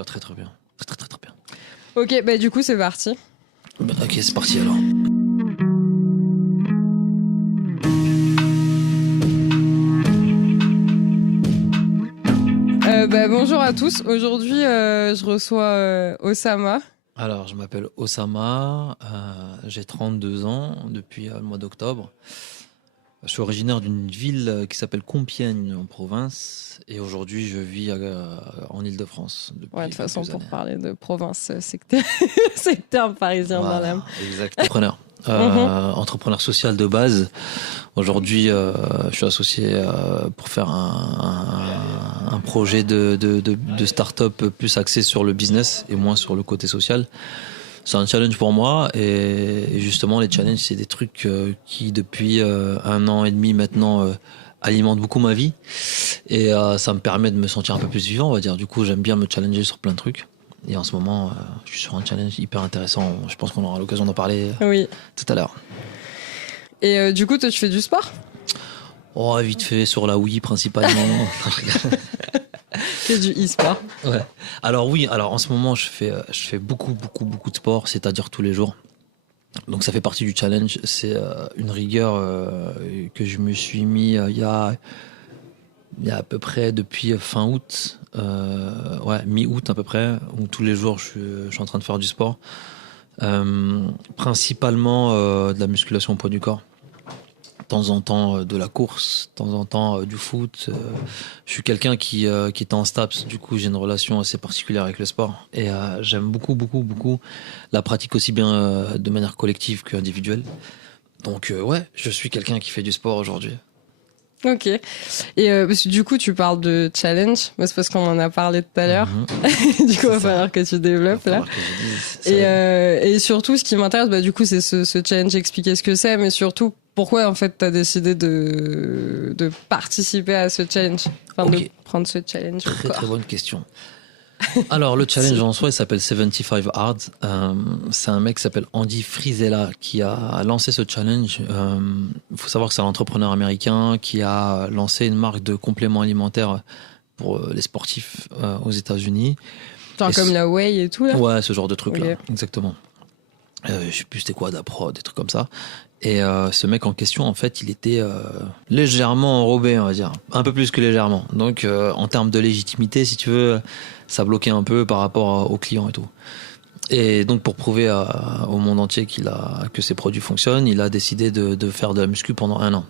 D'accord, très très bien. Très très très bien. Ok, bah du coup, c'est parti. Bah, ok, c'est parti alors. Bonjour à tous. Aujourd'hui, je reçois Osama. Alors, je m'appelle Osama, j'ai 32 ans depuis le mois d'octobre. Je suis originaire d'une ville qui s'appelle Compiègne en province et aujourd'hui je vis en Île-de-France depuis Ouais, de toute façon, quelques pour années. parler de province, secteur parisien dans l'âme. Exact. Entrepreneur. Entrepreneur social de base. Aujourd'hui, je suis associé pour faire un projet de start-up plus axé sur le business et moins sur le côté social. C'est un challenge pour moi et justement les challenges c'est des trucs qui depuis 1 an et demi maintenant alimentent beaucoup ma vie et ça me permet de me sentir un peu plus vivant on va dire. Du coup j'aime bien me challenger sur plein de trucs et en ce moment je suis sur un challenge hyper intéressant. Je pense qu'on aura l'occasion d'en parler Oui. tout à l'heure. Et du coup, toi, tu fais du sport? Oh vite fait sur la Wii principalement. C'est du e-sport. Ouais. Alors oui, alors en ce moment je fais beaucoup de sport, c'est-à-dire tous les jours. Donc ça fait partie du challenge. C'est une rigueur que je me suis mis il y a à peu près depuis fin août, mi-août à peu près, où tous les jours je suis en train de faire du sport. Principalement de la musculation au poids du corps. De temps en temps de la course, de temps en temps du foot. Je suis quelqu'un qui est en STAPS, du coup j'ai une relation assez particulière avec le sport et j'aime beaucoup la pratique aussi bien de manière collective qu'individuelle. Donc je suis quelqu'un qui fait du sport aujourd'hui. Ok. Et parce que du coup, tu parles de challenge, mais c'est parce qu'on en a parlé tout à l'heure. Du coup, il va falloir que tu développes là. Et surtout, ce qui m'intéresse, du coup, c'est ce challenge, expliquer ce que c'est, mais surtout, pourquoi en fait t'as décidé de participer à ce challenge, enfin de prendre ce challenge. Très bonne question. Alors le challenge en soi il s'appelle 75 Hard. C'est un mec qui s'appelle Andy Frisella qui a lancé ce challenge. Il faut savoir que c'est un entrepreneur américain qui a lancé une marque de compléments alimentaires pour les sportifs aux États-Unis. Genre comme la Whey et tout là. Ouais, ce genre de truc là, Okay. exactement. Je sais plus c'était quoi, d'Apro, des trucs comme ça. Et ce mec en question, en fait, il était légèrement enrobé, on va dire. Un peu plus que légèrement. Donc, en termes de légitimité, si tu veux, ça bloquait un peu par rapport aux clients et tout. Et donc, pour prouver au monde entier que ses produits fonctionnent, il a décidé de faire de la muscu pendant 1 an.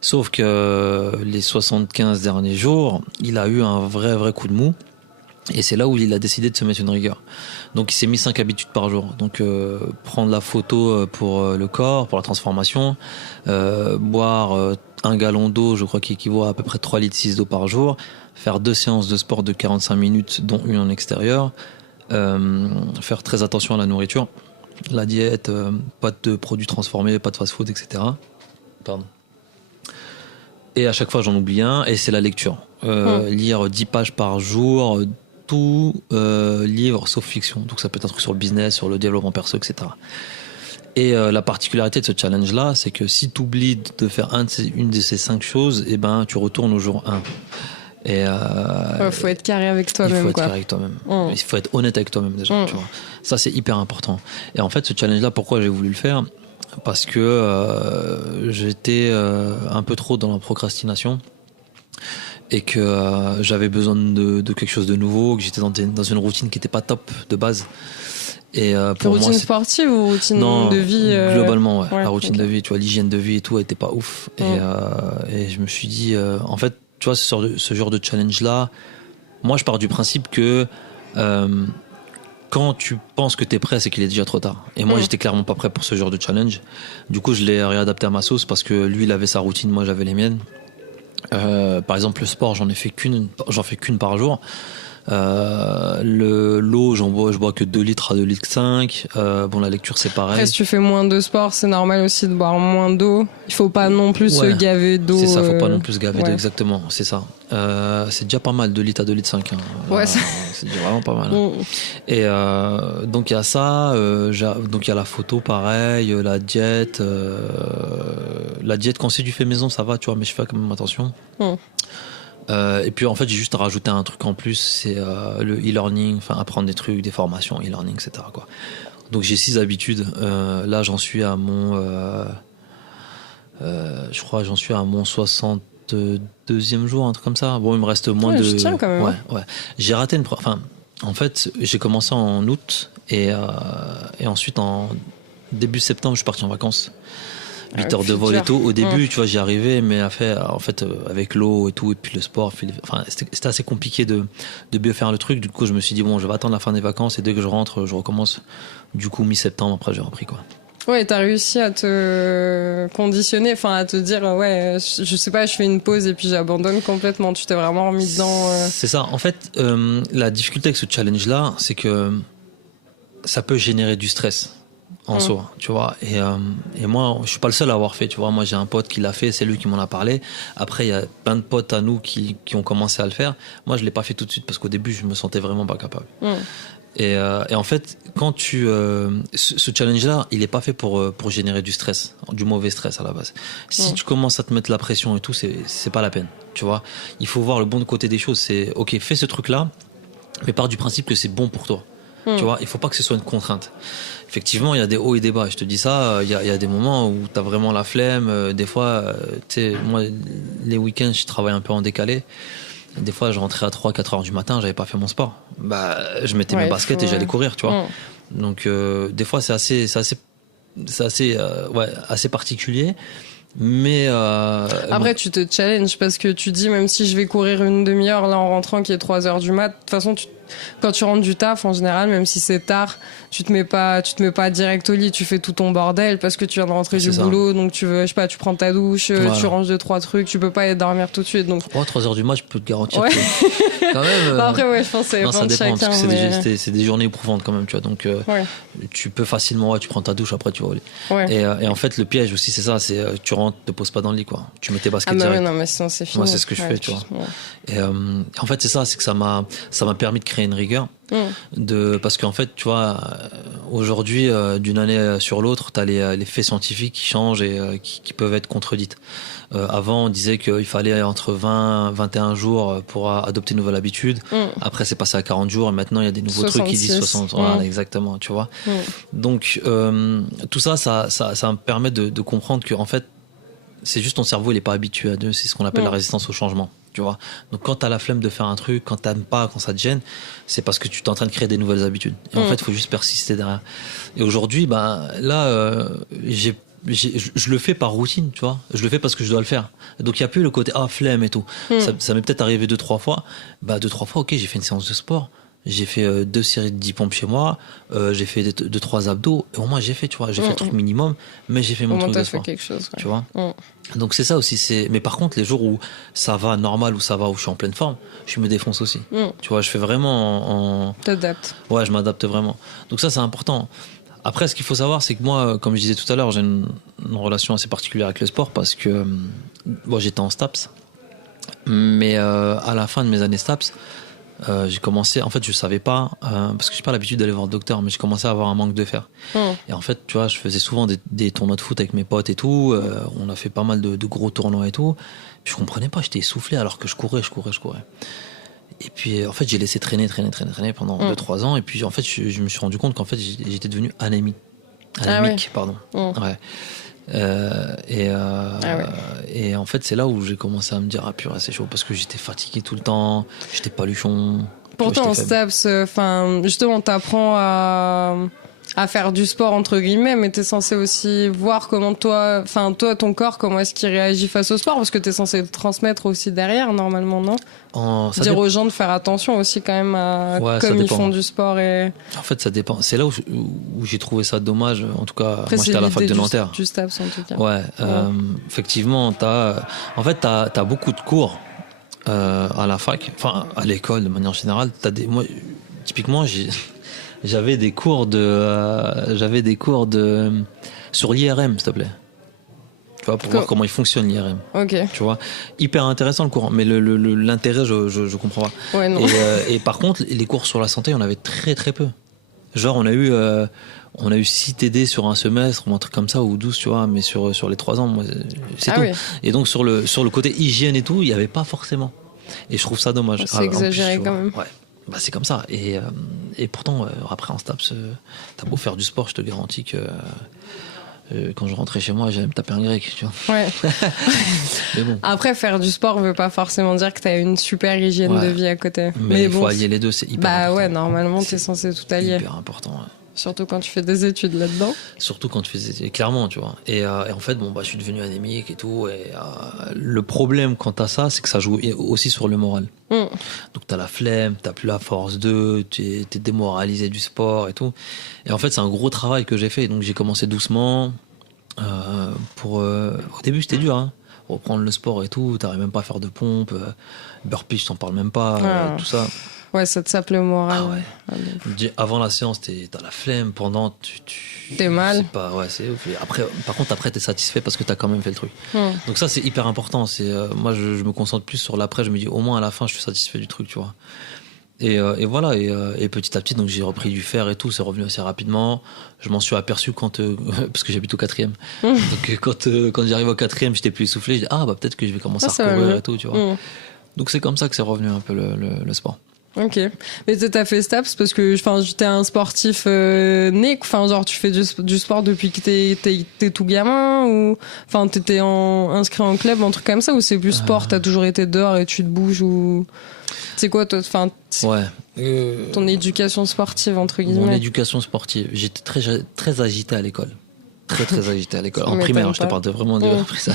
Sauf que les 75 derniers jours, il a eu un vrai coup de mou. Et c'est là où il a décidé de se mettre une rigueur. Donc il s'est mis 5 habitudes par jour. Donc prendre la photo pour le corps, pour la transformation, boire 1 gallon d'eau, je crois qu'il équivaut à peu près 3,6 litres d'eau par jour, faire 2 séances de sport de 45 minutes, dont une en extérieur, faire très attention à la nourriture, la diète, pas de produits transformés, pas de fast-food, etc. Pardon. Et à chaque fois j'en oublie un, et c'est la lecture. Lire 10 pages par jour, tout livre sauf fiction. Donc ça peut être un truc sur le business, sur le développement perso, etc. Et la particularité de ce challenge-là, c'est que si tu oublies de faire une de ces 5 choses, et ben tu retournes au jour 1. Et faut être carré avec toi-même. Il faut être carré avec toi-même. Il faut être honnête avec toi-même déjà. Tu vois. Ça c'est hyper important. Et en fait, ce challenge-là, pourquoi j'ai voulu le faire ? Parce que j'étais un peu trop dans la procrastination. Et que j'avais besoin de quelque chose de nouveau, que j'étais dans une routine qui n'était pas top de base. Et pour routine moi, sportive ou routine de vie globalement, ouais. La routine de vie, tu vois, l'hygiène de vie et tout, elle était pas ouf. Et je me suis dit, en fait, tu vois, ce genre de challenge-là, moi, je pars du principe que quand tu penses que t'es prêt, c'est qu'il est déjà trop tard. Et moi, j'étais clairement pas prêt pour ce genre de challenge. Du coup, je l'ai réadapté à ma sauce parce que lui, il avait sa routine, moi, j'avais les miennes. Par exemple le sport j'en fais qu'une par jour. L'eau je bois que 2 litres à 2 litres 5. La lecture c'est pareil. Après si tu fais moins de sport c'est normal aussi de boire moins d'eau. Il faut pas non plus se gaver d'eau. C'est ça, faut pas non plus se gaver d'eau, exactement, c'est ça. C'est déjà pas mal 2 litres à 2 litres 5 hein. Là, c'est déjà vraiment pas mal hein. Et donc il y a ça, donc il y a la photo pareil, la diète quand c'est du fait maison ça va tu vois, mais je fais quand même attention. Et puis en fait j'ai juste rajouté un truc en plus, c'est le e-learning, enfin apprendre des trucs, des formations e-learning, etc. quoi. Donc j'ai 6 habitudes. Là j'en suis à mon je crois j'en suis à mon 62e jour, un truc comme ça. Bon, il me reste moins de. Je tiens quand même. Ouais. J'ai raté une. Enfin, en fait, j'ai commencé en août et ensuite en début septembre, je suis parti en vacances. 8 heures de vol et tout. Au début, tu vois, j'y arrivais, mais en fait, avec l'eau et tout, et puis le sport, enfin, c'était assez compliqué de bien faire le truc. Du coup, je me suis dit, bon, je vais attendre la fin des vacances et dès que je rentre, je recommence. Du coup, mi-septembre, après, j'ai repris, quoi. Ouais, t'as réussi à te conditionner, enfin à te dire ouais, je sais pas, je fais une pause et puis j'abandonne complètement. Tu t'es vraiment remis dedans. C'est ça. En fait, la difficulté avec ce challenge-là, c'est que ça peut générer du stress en soi, tu vois. Et moi, je suis pas le seul à avoir fait, tu vois. Moi, j'ai un pote qui l'a fait, c'est lui qui m'en a parlé. Après, il y a plein de potes à nous qui ont commencé à le faire. Moi, je l'ai pas fait tout de suite parce qu'au début, je me sentais vraiment pas capable. Et en fait, quand ce challenge-là, il est pas fait pour générer du stress, du mauvais stress à la base. Si tu commences à te mettre la pression et tout, c'est pas la peine, tu vois. Il faut voir le bon côté des choses. C'est ok, fais ce truc-là, mais pars du principe que c'est bon pour toi. Tu vois, il faut pas que ce soit une contrainte. Effectivement, il y a des hauts et des bas. Je te dis ça, il y a des moments où t'as vraiment la flemme. Des fois, tu sais, moi, les week-ends, je travaille un peu en décalé. Des fois, je rentrais à 3-4 heures du matin, j'avais pas fait mon sport. Bah, je mettais mes baskets et j'allais courir, tu vois. Donc, des fois, c'est assez particulier. Mais après, tu te challenges parce que tu dis, même si je vais courir une demi-heure là en rentrant qui est 3 heures du mat, de toute façon, quand tu rentres du taf, en général, même si c'est tard, tu te mets pas direct au lit, tu fais tout ton bordel parce que tu viens de rentrer du boulot, donc tu veux, je sais pas, tu prends ta douche, tu ranges 2-3 trucs, tu peux pas aller dormir tout de suite. Donc 3 heures du mat, je peux te garantir. Ouais. Que, quand même. Bah après, ouais, je pense que ça dépend chacun, parce que c'est des journées éprouvantes quand même, tu vois. Donc tu peux facilement, tu prends ta douche après, tu vas au lit. Et en fait, le piège aussi, c'est ça, c'est tu rentres, te poses pas dans le lit, quoi. Tu mets tes baskets direct. Non, mais sinon c'est fini. Moi, c'est ce que je fais, tu vois. Et en fait, c'est ça, c'est que ça m'a permis de créer une rigueur. Parce qu'en fait, tu vois, aujourd'hui, d'une année sur l'autre, t'as les faits scientifiques qui changent et qui peuvent être contredites. Avant, on disait qu'il fallait entre 20-21 jours pour adopter une nouvelle habitude. Après, c'est passé à 40 jours et maintenant, il y a des nouveaux 66. Trucs qui disent 60. Voilà, exactement, tu vois. Donc, tout ça me permet de comprendre que, en fait, c'est juste ton cerveau, il est pas habitué à deux. C'est ce qu'on appelle la résistance au changement. Tu vois. Donc quand t'as la flemme de faire un truc, quand t'aimes pas, quand ça te gêne, c'est parce que tu es en train de créer des nouvelles habitudes. Et en fait, il faut juste persister derrière. Et aujourd'hui, là, je le fais par routine, tu vois. Je le fais parce que je dois le faire. Donc il y a plus le côté flemme et tout. Ça m'est peut-être arrivé 2-3 fois. 2-3 fois, ok, j'ai fait une séance de sport. J'ai fait 2 séries de 10 pompes chez moi. J'ai fait 2-3 abdos. Et au moins, j'ai fait, tu vois. J'ai fait le truc minimum, mais j'ai fait mon truc de sport. Fait quelque chose, tu vois. Donc c'est ça aussi. Mais par contre, les jours où ça va normal, où je suis en pleine forme, je me défonce aussi. Tu vois, je fais vraiment T'adaptes. Ouais, je m'adapte vraiment. Donc ça, c'est important. Après, ce qu'il faut savoir, c'est que moi, comme je disais tout à l'heure, j'ai une relation assez particulière avec le sport parce que j'étais en STAPS. Mais à la fin de mes années STAPS, j'ai commencé, en fait, je savais pas, parce que j'ai pas l'habitude d'aller voir le docteur, mais j'ai commencé à avoir un manque de fer. Et en fait, tu vois, je faisais souvent des tournois de foot avec mes potes et tout. On a fait pas mal de gros tournois et tout. Puis je comprenais pas, j'étais essoufflé alors que je courais. Et puis, en fait, j'ai laissé traîner pendant 2-3 ans. Et puis, en fait, je me suis rendu compte qu'en fait, j'étais devenu anémique. Pardon. Ouais. Et en fait, c'est là où j'ai commencé à me dire purée, c'est chaud parce que j'étais fatigué tout le temps, j'étais paluchon. Pourtant, en STAPS, justement, t'apprends à faire du sport entre guillemets, mais t'es censé aussi voir comment toi, ton corps, comment est-ce qu'il réagit face au sport, parce que t'es censé le transmettre aussi derrière, normalement, non? Dire aux gens de faire attention aussi quand même comme ils font du sport et. En fait, ça dépend. C'est là où j'ai trouvé ça dommage. En tout cas, moi j'étais à la fac de Nanterre. Du STAPS en tout cas. Ouais. Effectivement, t'as beaucoup de cours à la fac, enfin à l'école de manière générale. Moi, typiquement, j'avais des cours sur l'IRM, s'il te plaît. Tu vois, pour voir comment il fonctionne l'IRM. Ok. Tu vois, hyper intéressant le cours, mais l'intérêt, je comprends pas. Ouais, non. Et par contre, les cours sur la santé, on avait très très peu. Genre, on a eu 6 TD sur un semestre, ou un truc comme ça, ou 12, tu vois, mais sur les 3 ans, moi, c'est tout. Oui. Et donc, sur le côté hygiène et tout, il y avait pas forcément. Et je trouve ça dommage. C'est exagéré quand même. Ouais. Bah, c'est comme ça. Et pourtant, après en STAPS, t'as beau faire du sport, je te garantis que quand je rentrais chez moi, j'allais me taper un grec, tu vois. Ouais. Mais bon. Après, faire du sport veut pas forcément dire que t'as une super hygiène de vie à côté. Mais il faut allier les deux, c'est hyper important. Bah ouais, normalement, t'es censé tout allier. C'est hyper important, ouais. Surtout quand tu fais des études là-dedans. Surtout quand tu fais des études, clairement, tu vois. Et en fait, bon, bah, je suis devenu anémique et tout. Et le problème quant à ça, c'est que ça joue aussi sur le moral. Donc t'as la flemme, t'as plus la force t'es démoralisé du sport et tout. Et en fait, c'est un gros travail que j'ai fait. Donc j'ai commencé doucement. Au début, c'était dur, hein. Reprendre le sport et tout. T'arrives même pas à faire de pompe. Burpee, je t'en parle même pas. Tout ça. Ouais, ça te sape le moral. Ah ouais. Avant la séance, t'as la flemme. Pendant, t'es mal. C'est pas, ouais, c'est ouf. Après, par contre, après, t'es satisfait parce que t'as quand même fait le truc. Donc ça, c'est hyper important. Moi, je me concentre plus sur l'après. Je me dis, au moins à la fin, je suis satisfait du truc, tu vois. Et voilà. Et petit à petit, donc j'ai repris du fer et tout. C'est revenu assez rapidement. Je m'en suis aperçu parce que j'habite au 4e. Donc quand j'arrive au 4e, j'étais plus essoufflé. Je dis, bah peut-être que je vais commencer à courir et tout, tu vois. Donc c'est comme ça que c'est revenu un peu le sport. Ok, mais t'as fait STAPS parce que t'es un sportif né, enfin genre tu fais du sport depuis que t'es tout gamin, ou enfin t'étais inscrit en club, un truc comme ça, ou c'est plus sport, t'as toujours été dehors et tu te bouges, ou c'est quoi toi, enfin ton éducation sportive entre guillemets? Mon éducation sportive, j'étais très agité à l'école, très agité à l'école. En primaire, je te parle vraiment de ça.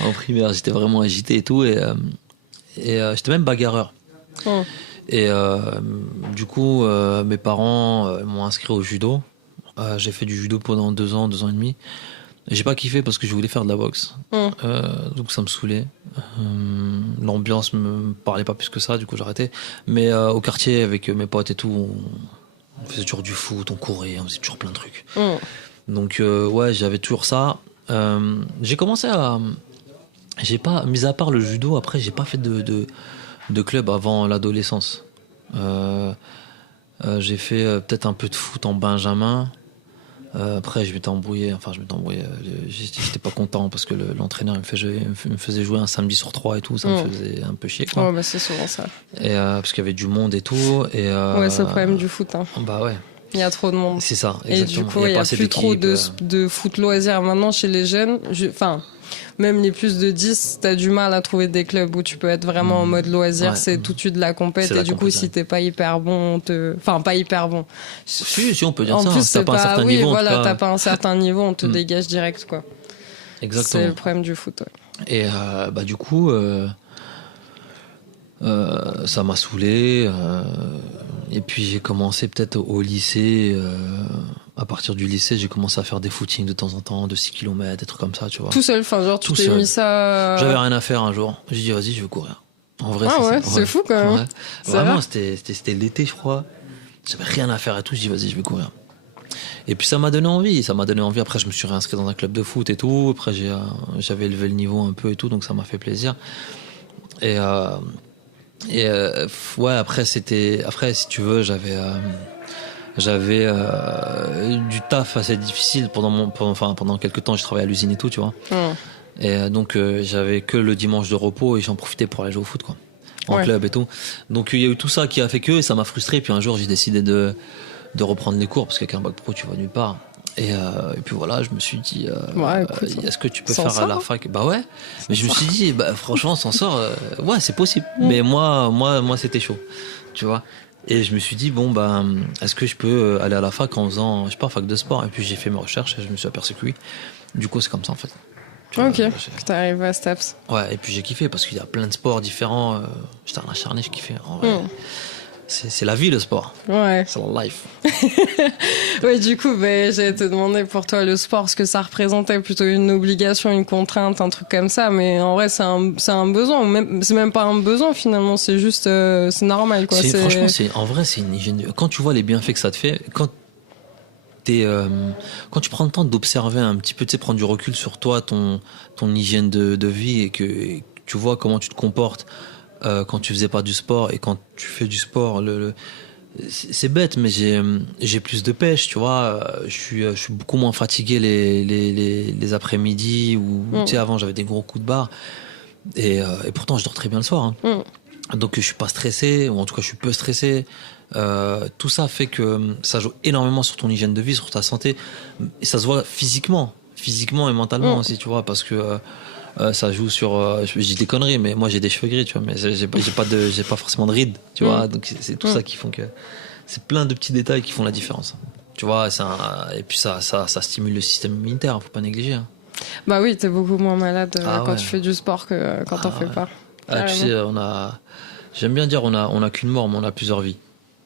En primaire, j'étais vraiment agité et tout, et j'étais même bagarreur. Et du coup, mes parents m'ont inscrit au judo. J'ai fait du judo pendant 2 ans et demi. Et j'ai pas kiffé parce que je voulais faire de la boxe. Donc ça me saoulait. L'ambiance me parlait pas plus que ça, du coup j'ai arrêté. Mais au quartier, avec mes potes et tout, on faisait toujours du foot, on courait, on faisait toujours plein de trucs. Donc ouais, j'avais toujours ça. J'ai commencé à... mis à part le judo, après j'ai pas fait de club avant l'adolescence. J'ai fait peut-être un peu de foot en benjamin. Après, je m'étais embrouillé. J'étais pas content parce que l'entraîneur me faisait jouer un samedi sur 3 et tout. Ça me faisait un peu chier, quoi. Ouais, bah c'est souvent ça. Et parce qu'il y avait du monde et tout. Ouais, c'est le problème du foot. Hein. Bah ouais. Il y a trop de monde. C'est ça, exactement. Et du coup, il y a plus trop de foot loisirs maintenant chez les jeunes. Même les plus de 10, t'as du mal à trouver des clubs où tu peux être vraiment en mode loisir. C'est tout de suite de la compète. Et du coup, si t'es pas hyper bon, pas hyper bon. Si on peut dire en ça. Plus, t'as pas un certain niveau. Voilà, t'as pas un certain niveau, on te dégage direct, quoi. Exactement. C'est le problème du foot, ouais. Et du coup, ça m'a saoulé. Et puis j'ai commencé peut-être au lycée. À partir du lycée, j'ai commencé à faire des footings de temps en temps, de 6 km, des trucs comme ça, tu vois. Tout seul, tu t'es mis ça... J'avais rien à faire un jour. J'ai dit, vas-y, je veux courir. En vrai, c'est fou quand même. Vraiment, c'était l'été, je crois. J'avais rien à faire et tout. Je dis, vas-y, je vais courir. Et puis ça m'a donné envie. Après, je me suis réinscrit dans un club de foot et tout. Après, j'avais élevé le niveau un peu et tout, donc ça m'a fait plaisir. Et après, si tu veux, j'avais du taf assez difficile pendant quelques temps. Je travaillais à l'usine et tout, tu vois. Et donc j'avais que le dimanche de repos et j'en profitais pour aller jouer au foot, quoi, en club et tout. Donc il y a eu tout ça qui a fait que, et ça m'a frustré. Puis un jour, j'ai décidé de reprendre les cours parce qu'avec un bac pro, tu vas nulle part. Et puis voilà, je me suis dit, est-ce que tu peux faire à la fac? Bah ouais. Mais je me suis dit, franchement, on s'en sort. Ouais, c'est possible. Mais moi, c'était chaud, tu vois. Et je me suis dit, est-ce que je peux aller à la fac en faisant, je sais pas, fac de sport? Et puis j'ai fait mes recherches et je me suis aperçu que oui. Du coup, c'est comme ça, en fait. Ok, que t'arrives à STAPS. Ouais, et puis j'ai kiffé parce qu'il y a plein de sports différents. J'étais un acharné, j'ai kiffé. En vrai. C'est la vie, le sport. Ouais. C'est la life. Ouais, du coup, j'allais te demander pour toi le sport, ce que ça représentait, plutôt une obligation, une contrainte, un truc comme ça. Mais en vrai, c'est un besoin. C'est même pas un besoin finalement. C'est juste, c'est normal, quoi. Franchement, en vrai, c'est une hygiène. Quand tu vois les bienfaits que ça te fait, quand tu prends le temps d'observer un petit peu, tu sais, prendre du recul sur toi, ton hygiène de vie, et que tu vois comment tu te comportes quand tu faisais pas du sport et quand tu fais du sport, c'est bête, mais j'ai plus de pêche, tu vois. Je suis beaucoup moins fatigué les après-midi, ou tu sais, avant j'avais des gros coups de barre. Et pourtant, je dors très bien le soir. Hein. Donc, je suis pas stressé, ou en tout cas, je suis peu stressé. Tout ça fait que ça joue énormément sur ton hygiène de vie, sur ta santé. Et ça se voit physiquement et mentalement aussi, tu vois, parce que ça joue sur. Je dis des conneries, mais moi, j'ai des cheveux gris, tu vois, mais j'ai pas forcément de rides, tu vois. Donc, c'est tout ça qui font que. C'est plein de petits détails qui font la différence. Tu vois, et puis ça stimule le système immunitaire, faut pas négliger. Hein. Bah oui, t'es beaucoup moins malade quand tu fais du sport que quand t'en fais pas. Tu sais, j'aime bien dire, on a qu'une mort, mais on a plusieurs vies.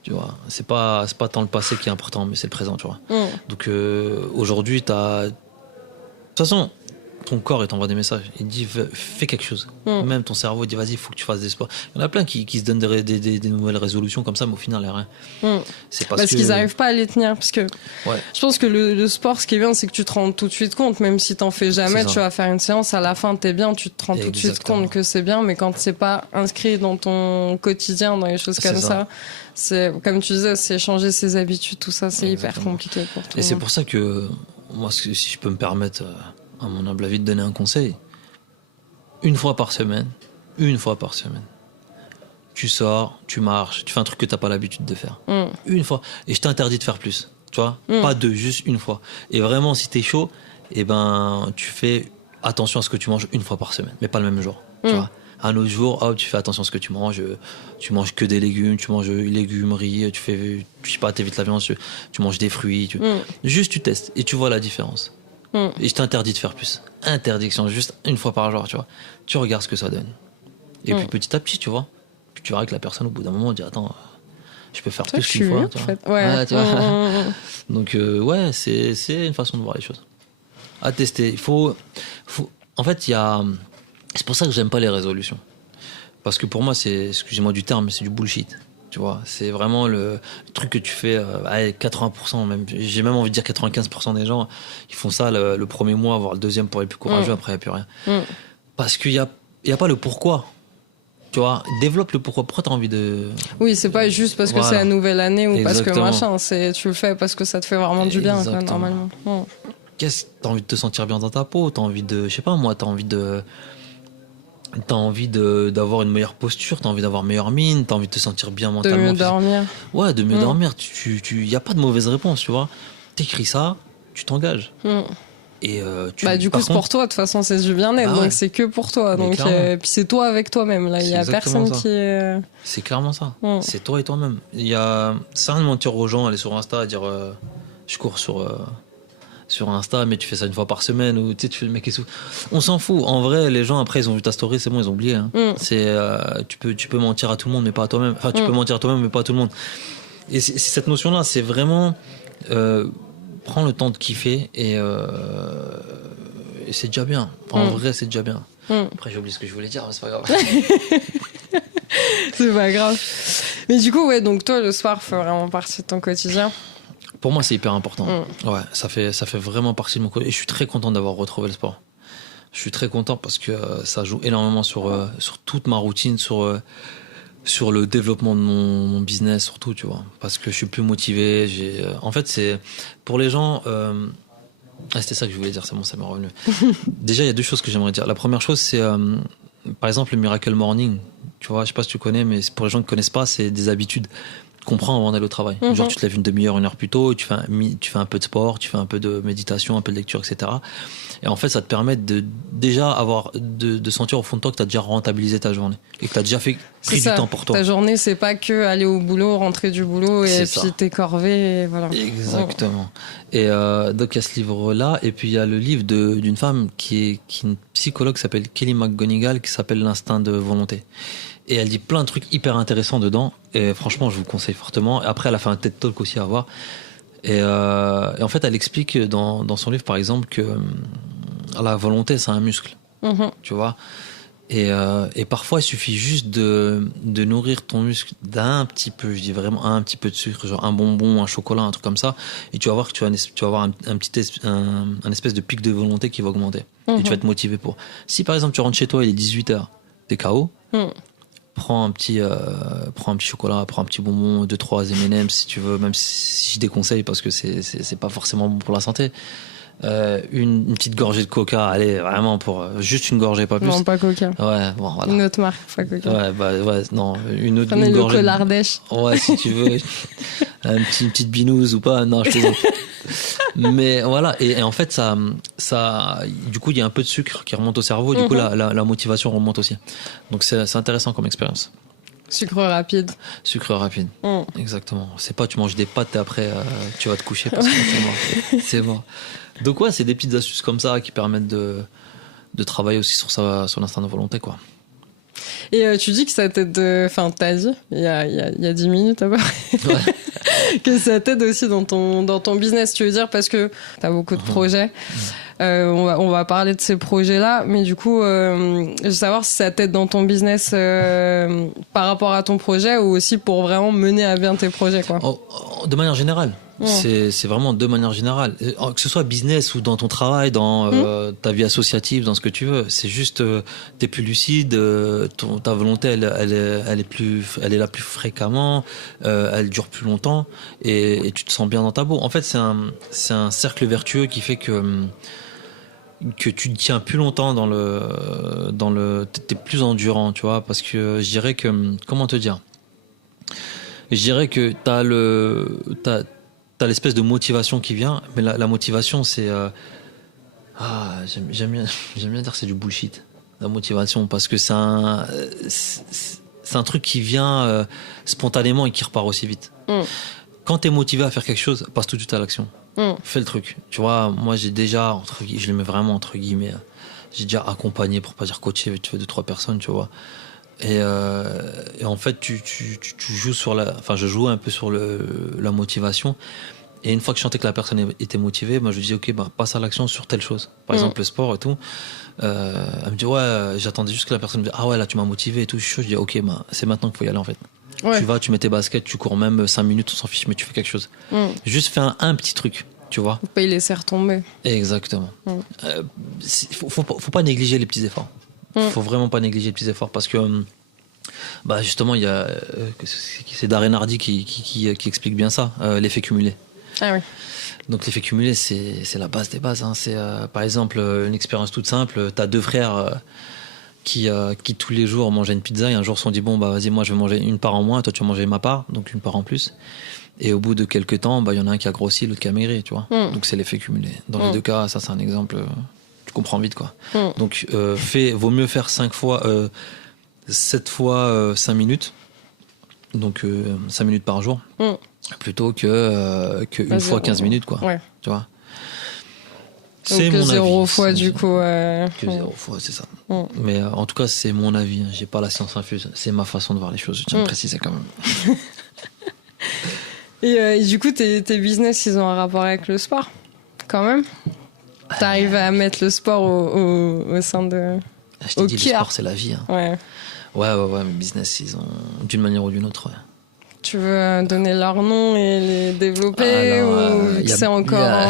Tu vois, c'est pas tant le passé qui est important, mais c'est le présent, tu vois. Donc aujourd'hui, de toute façon, ton corps il t'envoie des messages, il te dit fais quelque chose. Même ton cerveau il dit vas-y, il faut que tu fasses des sports. Il y en a plein qui se donnent des nouvelles résolutions comme ça, mais au final il n'y a rien. C'est parce qu'ils n'arrivent pas à les tenir, parce que je pense que le sport, ce qui est bien, c'est que tu te rends tout de suite compte, même si t'en fais jamais, tu vas faire une séance, à la fin t'es bien, tu te rends tout de suite compte que c'est bien, mais quand c'est pas inscrit dans ton quotidien, dans les choses comme ça, c'est comme tu disais, c'est changer ses habitudes, tout ça, c'est hyper compliqué pour tout le monde. Et c'est pour ça que moi, si je peux me permettre à mon humble avis de donner un conseil, une fois par semaine, tu sors, tu marches, tu fais un truc que t'as pas l'habitude de faire. Une fois. Et je t'interdis de faire plus, tu vois. Pas deux, juste une fois. Et vraiment, si t'es chaud, eh ben, tu fais attention à ce que tu manges une fois par semaine, mais pas le même jour, tu vois. Un autre jour, hop, tu fais attention à ce que tu manges que des légumes, tu manges légumes, riz, tu fais, je sais pas, t'évites la viande, tu manges des fruits, juste tu testes et tu vois la différence. Et je t'interdis de faire plus. Interdiction, juste une fois par jour, tu vois. Tu regardes ce que ça donne. Et puis petit à petit, tu vois. Puis tu verras que la personne, au bout d'un moment, dit attends, je peux faire plus qu'une fois. Tu vois. Tu vois. Donc, c'est une façon de voir les choses. À tester. En fait, c'est pour ça que j'aime pas les résolutions. Parce que pour moi, excusez-moi du terme, mais c'est du bullshit. Tu vois, c'est vraiment le truc que tu fais. 80%, même, j'ai même envie de dire 95% des gens, ils font ça le premier mois, voire le deuxième pour les plus courageux. Après, il n'y a plus rien. Parce qu'il y a pas le pourquoi. Tu vois, développe le pourquoi. Pourquoi tu as envie de. Oui, c'est pas juste parce que c'est la nouvelle année ou parce que machin. Tu le fais parce que ça te fait vraiment du bien, quoi, normalement. Qu'est-ce que t'as envie de te sentir bien dans ta peau? T'as envie de. Je sais pas moi, t'as envie d'avoir une meilleure posture, t'as envie d'avoir meilleure mine, t'as envie de te sentir bien mentalement. De mieux dormir. Ouais, de mieux dormir. Y a pas de mauvaise réponse, tu vois. T'écris ça, tu t'engages. Et du coup, c'est pour toi, de toute façon, c'est du bien-être, donc c'est que pour toi. Donc, puis c'est toi avec toi-même, là. Il y a personne qui est. C'est clairement ça. C'est toi et toi-même. Ça rien de mentir aux gens, aller sur Insta, dire je cours sur Insta, mais tu fais ça une fois par semaine, ou tu fais le mec et tout. On s'en fout. En vrai, les gens, après, ils ont vu ta story, c'est bon, ils ont oublié. Hein. Tu peux mentir à tout le monde, mais pas à toi-même. Enfin, tu peux mentir à toi-même, mais pas à tout le monde. Et c'est cette notion-là, c'est vraiment prends le temps de kiffer et c'est déjà bien. En vrai, c'est déjà bien. Après, j'ai oublié ce que je voulais dire, mais c'est pas grave. C'est pas grave. Mais du coup, ouais, donc toi, le soir fait vraiment partie de ton quotidien. Pour moi, c'est hyper important. Ouais, ça fait vraiment partie de mon quotidien. Et je suis très content d'avoir retrouvé le sport. Je suis très content parce que ça joue énormément sur toute ma routine, sur le développement de mon business, surtout, tu vois. Parce que je suis plus motivé. En fait, c'est pour les gens. C'était ça que je voulais dire. C'est bon, ça m'est revenu. Déjà, il y a deux choses que j'aimerais dire. La première chose, c'est par exemple le Miracle Morning. Tu vois, je sais pas si tu connais, mais pour les gens qui connaissent pas, c'est des habitudes qu'on prend avant d'aller au travail. Genre, tu te lèves une demi-heure, une heure plus tôt, tu fais un peu de sport, tu fais un peu de méditation, un peu de lecture, etc. Et en fait, ça te permet de déjà de sentir au fond de toi que tu as déjà rentabilisé ta journée et que tu as déjà pris du temps pour toi. Ta journée, c'est pas que aller au boulot, rentrer du boulot et puis t'es corvé, et voilà. Exactement. Et donc, il y a ce livre-là, et puis il y a le livre d'une femme qui est une psychologue qui s'appelle Kelly McGonigal, qui s'appelle L'instinct de volonté. Et elle dit plein de trucs hyper intéressants dedans. Et franchement, je vous conseille fortement. Après, elle a fait un TED Talk aussi à voir. Et en fait, elle explique dans son livre, par exemple, que la volonté, c'est un muscle. Tu vois. Et parfois, il suffit juste de nourrir ton muscle d'un petit peu, je dis vraiment un petit peu de sucre, genre un bonbon, un chocolat, un truc comme ça. Et tu vas voir que tu vas avoir un espèce de pic de volonté qui va augmenter. Et tu vas être motivé pour. Si par exemple, tu rentres chez toi, il est 18h, t'es KO. Prends un petit chocolat, prends un petit bonbon, 2-3 M&M's si tu veux, même si je déconseille parce que c'est pas forcément bon pour la santé. une petite gorgée de coca, allez, vraiment pour juste une gorgée, pas plus. Non, pas coca. Ouais, bon, voilà. Une autre marque, pas coca. Ouais, ouais, non, une autre Prenez une le gorgée. Colardèche. Ouais, si tu veux. Une petite binouse ou pas, non, je te dis. Mais voilà, et en fait, ça, du coup, il y a un peu de sucre qui remonte au cerveau, du coup, la motivation remonte aussi. Donc, c'est intéressant comme expérience. Sucre rapide. Sucre rapide, exactement. C'est pas tu manges des pâtes et après tu vas te coucher parce que c'est mort. C'est mort. Donc ouais, c'est des petites astuces comme ça qui permettent de travailler aussi sur l'instinct de volonté, quoi. Et tu dis que ça t'aide, enfin t'as dit il y a 10 minutes à peu près, ouais. Que ça t'aide aussi dans ton business, tu veux dire, parce que t'as beaucoup de projets. On va parler de ces projets-là, mais du coup, je veux savoir si ça t'aide dans ton business par rapport à ton projet ou aussi pour vraiment mener à bien tes projets, quoi. De manière générale. C'est vraiment de manière générale. Que ce soit business ou dans ton travail, dans ta vie associative, dans ce que tu veux. C'est juste, t'es plus lucide, ta volonté, elle est là plus fréquemment, elle dure plus longtemps et tu te sens bien dans ta peau. En fait, c'est un cercle vertueux qui fait que tu te tiens plus longtemps t'es plus endurant, tu vois, parce que je dirais que, comment te dire? Je dirais que t'as l'espèce de motivation qui vient, mais la motivation, c'est j'aime bien dire que c'est du bullshit, la motivation, parce que c'est un truc qui vient spontanément et qui repart aussi vite. Quand t'es motivé à faire quelque chose, passe tout de suite à l'action. Fais le truc. Tu vois, moi j'ai déjà, je les mets vraiment entre guillemets, j'ai déjà accompagné, pour pas dire coaché, tu fais 2-3 personnes, tu vois. Et en fait, tu joues je jouais un peu sur la motivation. Et une fois que je sentais que la personne était motivée, moi je lui dis ok, passe à l'action sur telle chose. Par exemple le sport et tout. Elle me dit ouais, j'attendais juste que la personne me dise ah ouais là tu m'as motivé et tout. Je suis chaud, je dis ok, c'est maintenant qu'il faut y aller en fait. Ouais. Tu vas, tu mets tes baskets, tu cours même 5 minutes, on s'en fiche, mais tu fais quelque chose. Juste fais un petit truc, tu vois. Faut pas y laisser retomber. Exactement. Faut pas négliger les petits efforts. Faut vraiment pas négliger les petits efforts parce que justement il y a c'est Darren Hardy qui explique bien ça, l'effet cumulé. Ah oui. Donc l'effet cumulé c'est la base des bases, hein. C'est par exemple une expérience toute simple, t'as 2 frères qui tous les jours mangeaient une pizza et un jour se sont dit bon vas-y, moi je vais manger une part en moins, toi tu vas manger ma part, donc une part en plus. Et au bout de quelques temps, y en a un qui a grossi, l'autre qui a maigri, tu vois. Donc c'est l'effet cumulé. Dans les 2 cas, ça c'est un exemple, tu comprends vite, quoi. Donc vaut mieux faire 7 fois 5 minutes, donc 5 minutes par jour, plutôt que une fois 15 minutes, quoi. Ouais. Tu vois. C'est mon 0 avis, fois du coup. Que 0 fois, c'est ça. Mais en tout cas, c'est mon avis. J'ai pas la science infuse. C'est ma façon de voir les choses. Je tiens à préciser quand même. Et du coup, tes business, ils ont un rapport avec le sport, quand même. T'arrives à mettre le sport au sein de. Je t'ai dit, le sport, c'est la vie. Hein. Ouais. Mes business, ils ont d'une manière ou d'une autre. Ouais. Tu veux donner leur nom et les développer ou c'est encore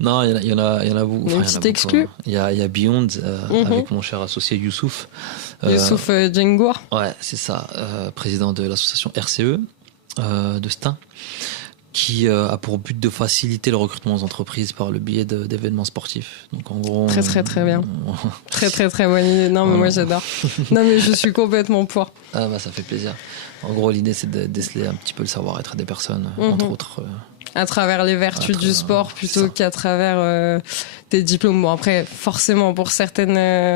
Non, il y en a beaucoup. Une petite exclue. Il y a Beyond avec mon cher associé Youssouf. Youssouf Djengour. Ouais, c'est ça. Président de l'association RCE de Stein, qui a pour but de faciliter le recrutement aux entreprises par le biais d'événements sportifs. Donc en gros, très bien. très bonne idée. Non mais moi j'adore. Non mais je suis complètement pour. Ah ça fait plaisir. En gros, l'idée c'est de déceler un petit peu le savoir-être des personnes, entre autres. À travers les vertus du sport plutôt qu'à travers tes diplômes. Bon après, forcément pour certains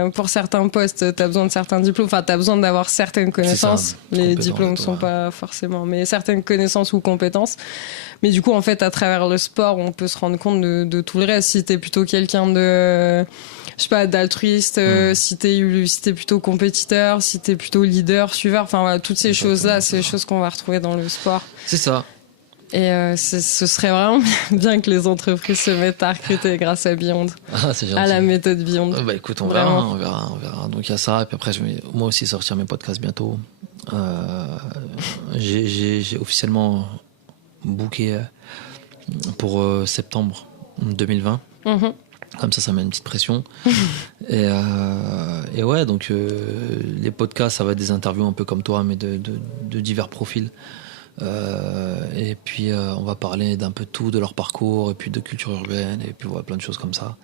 postes, t'as besoin de certains diplômes. Enfin, t'as besoin d'avoir certaines connaissances. Les diplômes sont pas forcément, mais certaines connaissances ou compétences. Mais du coup, en fait, à travers le sport, on peut se rendre compte de tout le reste. Si t'es plutôt quelqu'un de je sais pas, d'altruiste, si t'es plutôt compétiteur, si t'es plutôt leader, suiveur, enfin voilà, toutes ces choses-là, c'est des choses qu'on va retrouver dans le sport. C'est ça. Et ce serait vraiment bien que les entreprises se mettent à recruter grâce à Beyond. Ah, c'est gentil. À la méthode Beyond. Écoute, on verra. Donc il y a ça, et puis après je vais moi aussi sortir mes podcasts bientôt. J'ai officiellement booké pour septembre 2020. Comme ça met une petite pression. et ouais, donc les podcasts, ça va être des interviews un peu comme toi, mais de divers profils. Et puis on va parler d'un peu de tout, de leur parcours, et puis de culture urbaine, et puis voilà, plein de choses comme ça.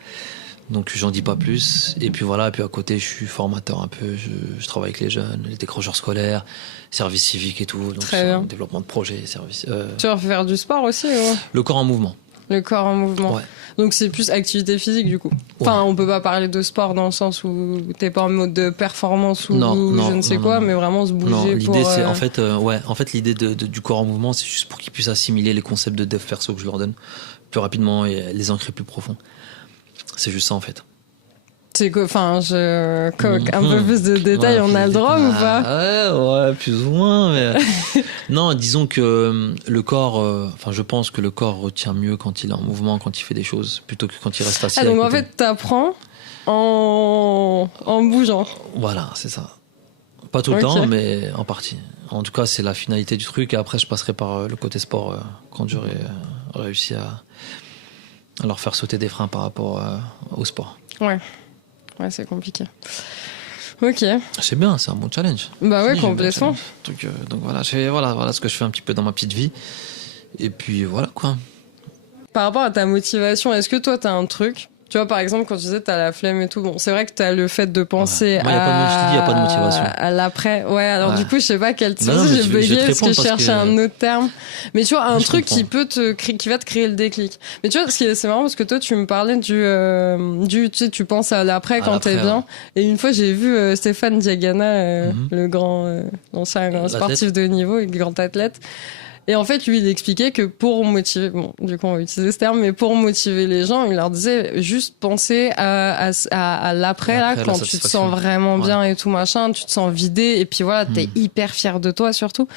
Donc j'en dis pas plus. Et puis voilà, et puis à côté je suis formateur un peu, je travaille avec les jeunes, les décrocheurs scolaires, service civique et tout. Donc Très bien. Développement de projets, service. Tu vas faire du sport aussi ou... Le corps en mouvement. Le corps en mouvement. Ouais. Donc c'est plus activité physique du coup. Enfin, on peut pas parler de sport dans le sens où t'es pas en mode de performance ou je ne sais quoi, mais vraiment se bouger. Non, l'idée pour, c'est en fait l'idée du corps en mouvement, c'est juste pour qu'ils puissent assimiler les concepts de dev perso que je leur donne plus rapidement et les ancrer plus profond. C'est juste ça en fait. C'est quoi, enfin, un peu plus de détails, on a le droit ou pas? Ouais, plus ou moins. Mais... non, disons que le corps, je pense que le corps retient mieux quand il est en mouvement, quand il fait des choses, plutôt que quand il reste assis. Donc en fait, t'apprends en bougeant. Voilà, c'est ça. Pas tout le temps, mais en partie. En tout cas, c'est la finalité du truc. Et après, je passerai par le côté sport quand j'aurai réussi à leur faire sauter des freins par rapport au sport. Ouais, c'est compliqué. Ok. C'est bien, c'est un bon challenge. Bah ouais, complètement. Donc voilà, voilà ce que je fais un petit peu dans ma petite vie. Et puis voilà quoi. Par rapport à ta motivation, est-ce que toi t'as un truc? Tu vois, par exemple, quand tu disais t'as la flemme et tout, bon, c'est vrai que t'as le fait de penser Moi, il y a pas de motivation. À l'après. Ouais, alors du coup, je sais pas quel type. J'ai bugué parce que je cherchais un autre terme. Mais tu vois, un truc qui va te créer le déclic. Mais tu vois, c'est marrant parce que toi, tu me parlais tu sais, tu penses à l'après quand t'es bien. Et une fois, j'ai vu Stéphane Diagana, le grand, l'ancien sportif de haut niveau, et grand athlète. Et en fait, lui, il expliquait que pour motiver, bon, du coup, on va utiliser ce terme, mais pour motiver les gens, il leur disait juste penser à l'après, là, quand tu te sens vraiment bien et tout machin, tu te sens vidé, et puis voilà, t'es hyper fier de toi, surtout.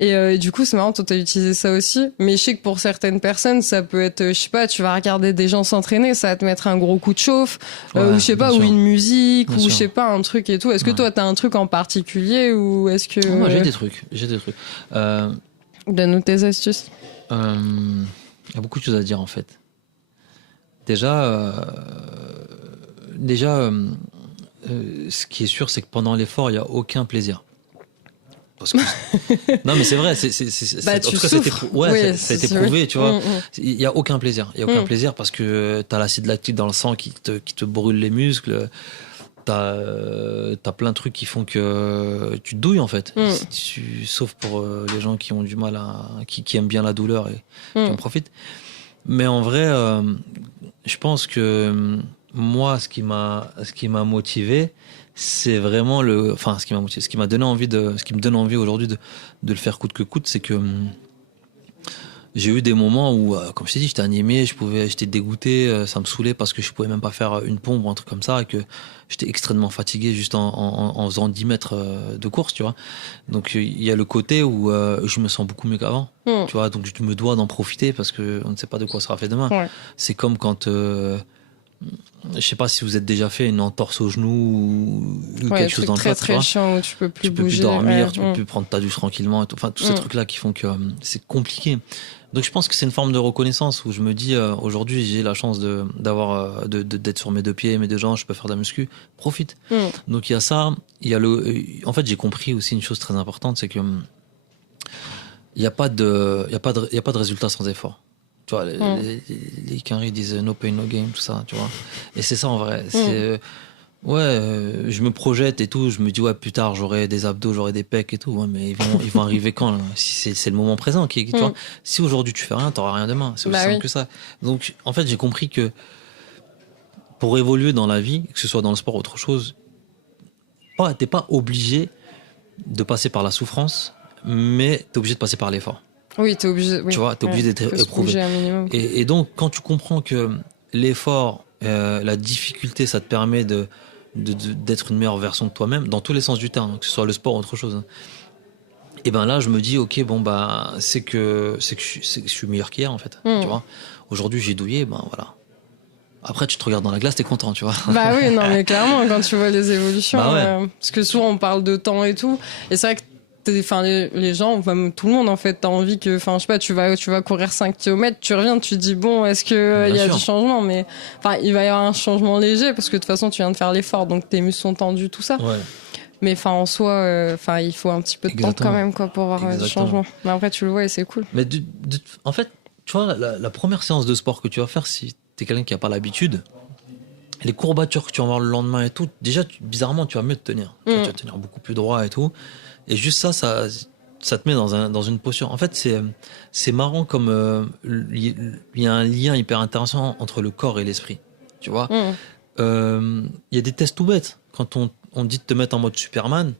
Et du coup, c'est marrant, toi, t'as utilisé ça aussi. Mais je sais que pour certaines personnes, ça peut être, je sais pas, tu vas regarder des gens s'entraîner, ça va te mettre un gros coup de chauffe, ou je sais pas, ou une musique, ou je sais pas, un truc et tout. Est-ce que toi, t'as un truc en particulier, ou est-ce que... Moi, j'ai des trucs. Donne-nous tes astuces. Il y a beaucoup de choses à dire en fait. Déjà, ce qui est sûr, c'est que pendant l'effort, il n'y a aucun plaisir. Parce que... non, mais c'est vrai. En tout cas, ça a été prouvé, tu vois. Il n'y a aucun plaisir. Il n'y a aucun plaisir parce que tu as l'acide lactique dans le sang qui te brûle les muscles. T'as plein de trucs qui font que tu te douilles en fait. Sauf pour les gens qui ont du mal qui aiment bien la douleur et qui en profitent. Mais en vrai, je pense que moi, ce qui m'a motivé, c'est vraiment ce qui me donne envie aujourd'hui de le faire coûte que coûte, c'est que j'ai eu des moments où, comme je t'ai dit, j'étais animé, j'étais dégoûté, ça me saoulait parce que je pouvais même pas faire une pompe ou un truc comme ça, et que j'étais extrêmement fatigué juste en faisant 10 mètres de course, tu vois. Donc il y a le côté où je me sens beaucoup mieux qu'avant, tu vois. Donc je me dois d'en profiter parce que on ne sait pas de quoi sera fait demain. Ouais. C'est comme quand je sais pas si vous êtes déjà fait une entorse au genou ou quelque chose dans le genre, très chiant où tu peux plus bouger, plus dormir, tu peux plus prendre ta douche tranquillement et tout. Enfin, tous ces trucs là qui font que c'est compliqué. Donc je pense que c'est une forme de reconnaissance où je me dis aujourd'hui j'ai la chance d'être sur mes deux pieds, mes deux jambes, je peux faire de la muscu, profite. Donc il y a ça, en fait j'ai compris aussi une chose très importante, c'est que il y a pas de résultat sans effort. Tu vois, les Quinry disent no pain no game, tout ça, tu vois. Et c'est ça en vrai. C'est je me projette et tout, je me dis ouais plus tard j'aurai des abdos, j'aurai des pecs et tout, ouais, mais ils vont arriver quand là, si c'est le moment présent tu vois. Si aujourd'hui tu fais rien, t'auras rien demain, c'est aussi simple que ça. Donc en fait j'ai compris que pour évoluer dans la vie, que ce soit dans le sport ou autre chose, t'es pas obligé de passer par la souffrance, mais t'es obligé de passer par l'effort. Oui, t'es obligé. Oui. Tu vois, t'es obligé d'être éprouvé. Et donc quand tu comprends que l'effort, la difficulté, ça te permet d'être une meilleure version de toi-même dans tous les sens du terme, que ce soit le sport ou autre chose. Et ben là, je me dis ok, bon bah c'est que je suis meilleur qu'hier en fait. Tu vois. Aujourd'hui, j'ai douillé, ben voilà. Après, tu te regardes dans la glace, t'es content, tu vois. Bah oui, non mais clairement, quand tu vois les évolutions, parce que souvent on parle de temps et tout, et c'est vrai que les gens, enfin, tout le monde en fait, t'as envie que, enfin, je sais pas, tu vas courir 5 km, tu reviens, tu te dis bon, est-ce que il y a du changement, mais enfin, il va y avoir un changement léger parce que de toute façon, tu viens de faire l'effort, donc tes muscles sont tendus, tout ça. Ouais. Mais en soi, il faut un petit peu de temps quand même pour voir du changement. Mais après, tu le vois et c'est cool. Mais en fait, tu vois, la première séance de sport que tu vas faire, si t'es quelqu'un qui n'a pas l'habitude, les courbatures que tu vas avoir le lendemain et tout, déjà, bizarrement, tu vas mieux te tenir. Tu vas tenir beaucoup plus droit et tout. Et juste ça te met dans une posture. En fait, c'est marrant comme il y a un lien hyper intéressant entre le corps et l'esprit. Tu vois, il y a des tests tout bêtes. Quand on dit de te mettre en mode Superman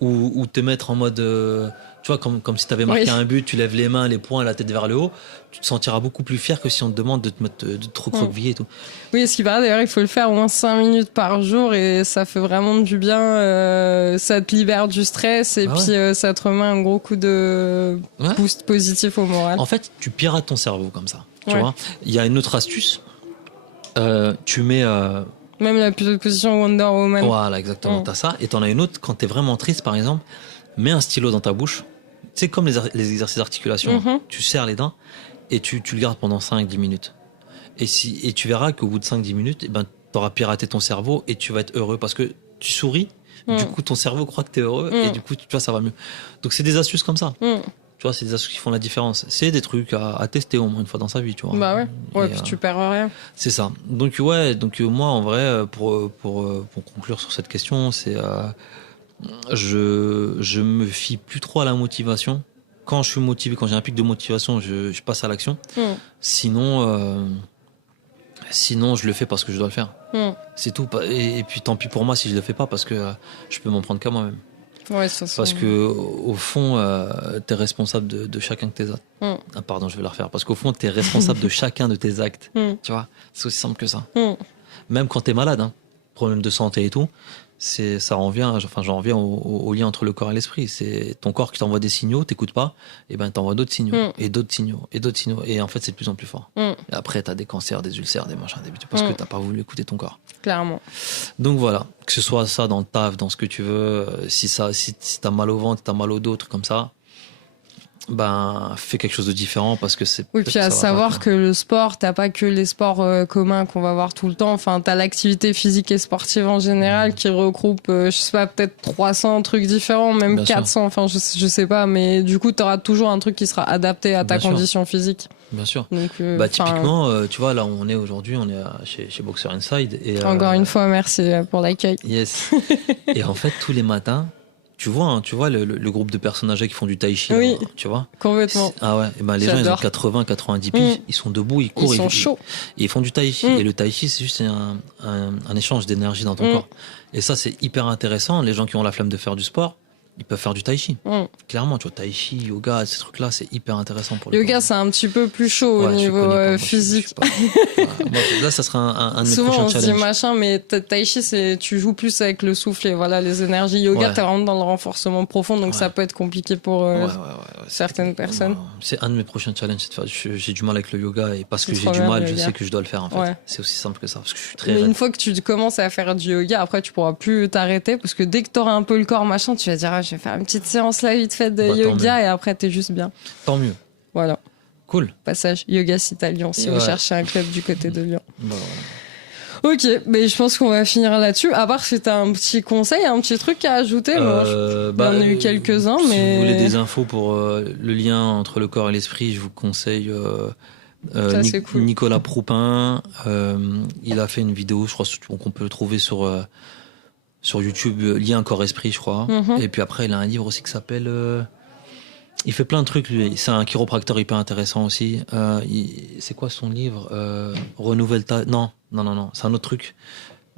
ou te mettre en mode, tu vois, comme si tu avais marqué un but, tu lèves les mains, les poings, la tête vers le haut, tu te sentiras beaucoup plus fier que si on te demande de te recroqueviller et tout. Oui, ce qui paraît d'ailleurs, il faut le faire au moins 5 minutes par jour et ça fait vraiment du bien. Ça te libère du stress et puis ça te remet un gros coup de boost positif au moral. En fait, tu pirates ton cerveau comme ça. Tu vois, il y a une autre astuce. Tu mets même la position Wonder Woman. Voilà, exactement. T'as ça. Et t'en as une autre quand t'es vraiment triste, par exemple. Mets un stylo dans ta bouche. C'est comme les exercices d'articulation. Tu serres les dents et tu le gardes pendant 5-10 minutes. Et tu verras qu'au bout de 5-10 minutes, t'auras piraté ton cerveau et tu vas être heureux parce que tu souris. Du coup, ton cerveau croit que t'es heureux et du coup, tu vois, ça va mieux. Donc, c'est des astuces comme ça. Tu vois, c'est des astuces qui font la différence. C'est des trucs à tester au moins une fois dans sa vie, tu vois. Bah ouais. Ouais, puis tu perds rien. C'est ça. Donc moi, en vrai, pour conclure sur cette question, c'est je me fie plus trop à la motivation. Quand je suis motivé, quand j'ai un pic de motivation, je passe à l'action. Sinon, je le fais parce que je dois le faire. C'est tout. Et puis tant pis pour moi si je le fais pas parce que je peux m'en prendre qu'à moi-même. Ouais, parce que au fond, t'es responsable de chacun de tes actes. Ah, pardon, je vais la refaire. Parce qu'au fond, t'es responsable de chacun de tes actes. Tu vois, c'est aussi simple que ça. Même quand t'es malade, problème de santé et tout, j'en reviens au lien entre le corps et l'esprit. C'est ton corps qui t'envoie des signaux, t'écoutes pas, et t'envoies d'autres signaux, et d'autres signaux, et d'autres signaux. Et en fait, c'est de plus en plus fort. Et après, t'as des cancers, des ulcères, des machins, parce que t'as pas voulu écouter ton corps. Clairement. Donc voilà, que ce soit ça dans le taf, dans ce que tu veux, si t'as mal au ventre, t'as mal au dos, truc comme ça, fais quelque chose de différent parce que c'est. Oui, puis à savoir que le sport, t'as pas que les sports communs qu'on va voir tout le temps. Enfin, t'as l'activité physique et sportive en général qui regroupe, je sais pas, peut-être 300 trucs différents, même bien 400. Sûr. Enfin, je sais pas, mais du coup, t'auras toujours un truc qui sera adapté à ta condition physique. Bien sûr. Donc, typiquement, tu vois, là où on est aujourd'hui, on est chez Boxer Inside. Et, encore une fois, merci pour l'accueil. Yes. Et en fait, tous les matins, tu vois le groupe de personnes âgées qui font du tai chi. Oui, tu vois. Complètement. Ah ouais, les gens, ils ont 80, 90 piges, ils sont debout, ils courent. Ils sont chauds. Et ils font du tai chi. Et le tai chi, c'est juste un échange d'énergie dans ton corps. Et ça, c'est hyper intéressant. Les gens qui ont la flamme de faire du sport, ils peuvent faire du tai chi. Clairement, tu vois, tai chi, yoga, ces trucs-là, c'est hyper intéressant pour le yoga, c'est un petit peu plus chaud au niveau physique. Moi, là, ça sera un de mes souvent, prochains on challenges. se dit machin, mais tai chi, tu joues plus avec le souffle et voilà, les énergies. Yoga, t'es vraiment dans le renforcement profond, donc ça peut être compliqué pour certaines personnes. C'est un de mes prochains challenges. J'ai du mal avec le yoga et parce que j'ai du mal, je sais que je dois le faire en fait. C'est aussi simple que ça, parce que je suis très. Mais une fois que tu commences à faire du yoga, après, tu pourras plus t'arrêter parce que dès que t'auras un peu le corps machin, tu vas dire, je vais faire une petite séance là vite fait de yoga et après t'es juste bien. Tant mieux. Voilà. Cool. Passage Yoga Cita Lyon si vous cherchez un club du côté de Lyon. Ok, mais je pense qu'on va finir là-dessus. À part si t'as un petit conseil, un petit truc à ajouter. Moi, on en a eu quelques-uns, mais. Si vous voulez des infos pour le lien entre le corps et l'esprit, je vous conseille cool. Nicolas Proupin. Il a fait une vidéo, je crois qu'on peut le trouver sur YouTube, Lien corps-esprit, je crois. Et puis après, il a un livre aussi qui s'appelle. Il fait plein de trucs, lui. C'est un chiropracteur hyper intéressant aussi. C'est quoi son livre Renouvelle ta. Non, c'est un autre truc.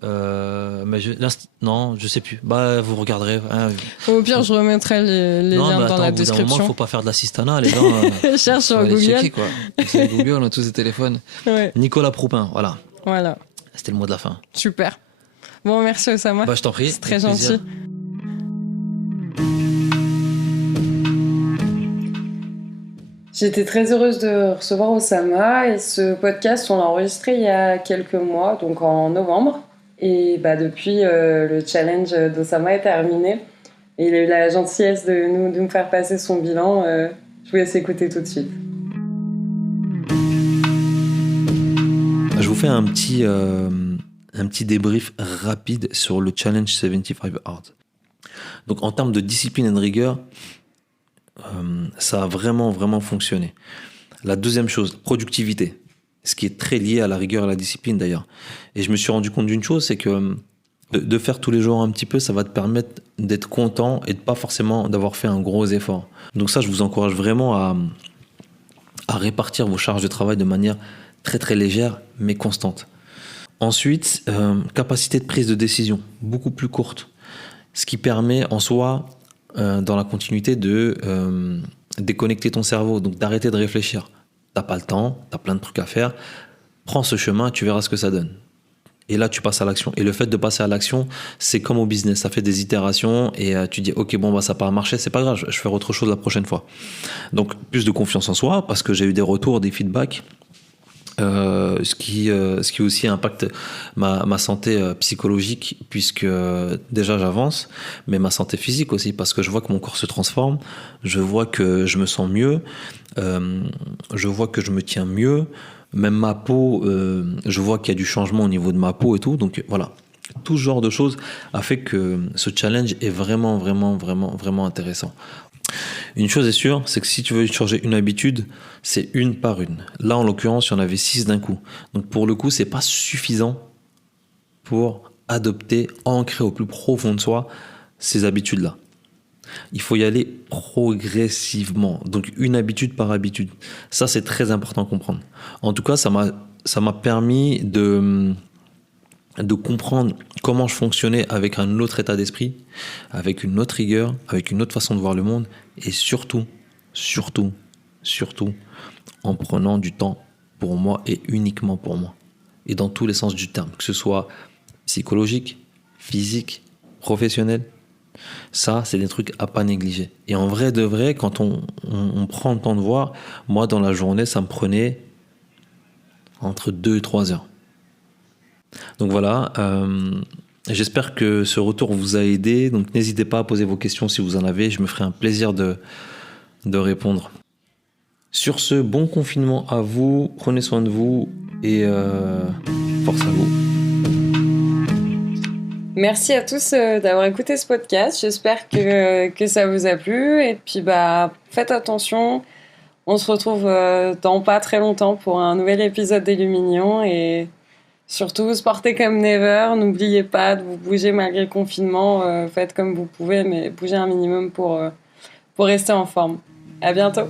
Mais je sais plus. Vous regarderez. Au pire, je remettrai les liens dans la description. Il faut pas faire de l'assistanat, les gens. Cherche sur Google. Checker, quoi. C'est Google, on a tous des téléphones. Ouais. Nicolas Proupin, voilà. C'était le mot de la fin. Super. Bon, merci Oussama. Je t'en prie. C'est très gentil. J'étais très heureuse de recevoir Oussama et ce podcast, on l'a enregistré il y a quelques mois, donc en novembre. Et depuis, le challenge d'Oussama est terminé. Et il a eu la gentillesse de nous faire passer son bilan. Je vous laisse écouter tout de suite. Je vous fais un petit débrief rapide sur le challenge 75 Hard. Donc en termes de discipline et de rigueur, ça a vraiment, vraiment fonctionné. La deuxième chose, productivité, ce qui est très lié à la rigueur et à la discipline d'ailleurs. Et je me suis rendu compte d'une chose, c'est que de faire tous les jours un petit peu, ça va te permettre d'être content et de pas forcément d'avoir fait un gros effort. Donc ça, je vous encourage vraiment à répartir vos charges de travail de manière très très légère mais constante. Ensuite, capacité de prise de décision, beaucoup plus courte. Ce qui permet en soi, dans la continuité, de déconnecter ton cerveau, donc d'arrêter de réfléchir. T'as pas le temps, t'as plein de trucs à faire, prends ce chemin, tu verras ce que ça donne. Et là, tu passes à l'action. Et le fait de passer à l'action, c'est comme au business, ça fait des itérations et tu dis, ok, bon, bah, ça n'a pas marché, c'est pas grave, je vais faire autre chose la prochaine fois. Donc, plus de confiance en soi, parce que j'ai eu des retours, des feedbacks, ce qui aussi impacte ma santé psychologique, puisque déjà j'avance, mais ma santé physique aussi, parce que je vois que mon corps se transforme, je vois que je me sens mieux, je vois que je me tiens mieux, même ma peau, je vois qu'il y a du changement au niveau de ma peau et tout, donc voilà. Tout ce genre de choses a fait que ce challenge est vraiment, vraiment, vraiment, vraiment intéressant. Une chose est sûre, c'est que si tu veux changer une habitude, c'est une par une. Là, en l'occurrence, il y en avait 6 d'un coup. Donc pour le coup, c'est pas suffisant pour adopter, ancrer au plus profond de soi ces habitudes-là. Il faut y aller progressivement. Donc une habitude par habitude. Ça, c'est très important à comprendre. En tout cas, ça m'a permis de comprendre comment je fonctionnais avec un autre état d'esprit, avec une autre rigueur, avec une autre façon de voir le monde, et surtout, en prenant du temps pour moi et uniquement pour moi. Et dans tous les sens du terme, que ce soit psychologique, physique, professionnel, ça, c'est des trucs à pas négliger. Et en vrai de vrai, quand on prend le temps de voir, moi, dans la journée, ça me prenait entre 2 et 3 heures. Donc voilà, j'espère que ce retour vous a aidé. Donc n'hésitez pas à poser vos questions si vous en avez. Je me ferai un plaisir de répondre. Sur ce, bon confinement à vous. Prenez soin de vous et force à vous. Merci à tous d'avoir écouté ce podcast. J'espère que ça vous a plu. Et puis, faites attention. On se retrouve dans pas très longtemps pour un nouvel épisode des Luminions. Et surtout, sportez comme never. N'oubliez pas de vous bouger malgré le confinement. Faites comme vous pouvez, mais bougez un minimum pour rester en forme. À bientôt.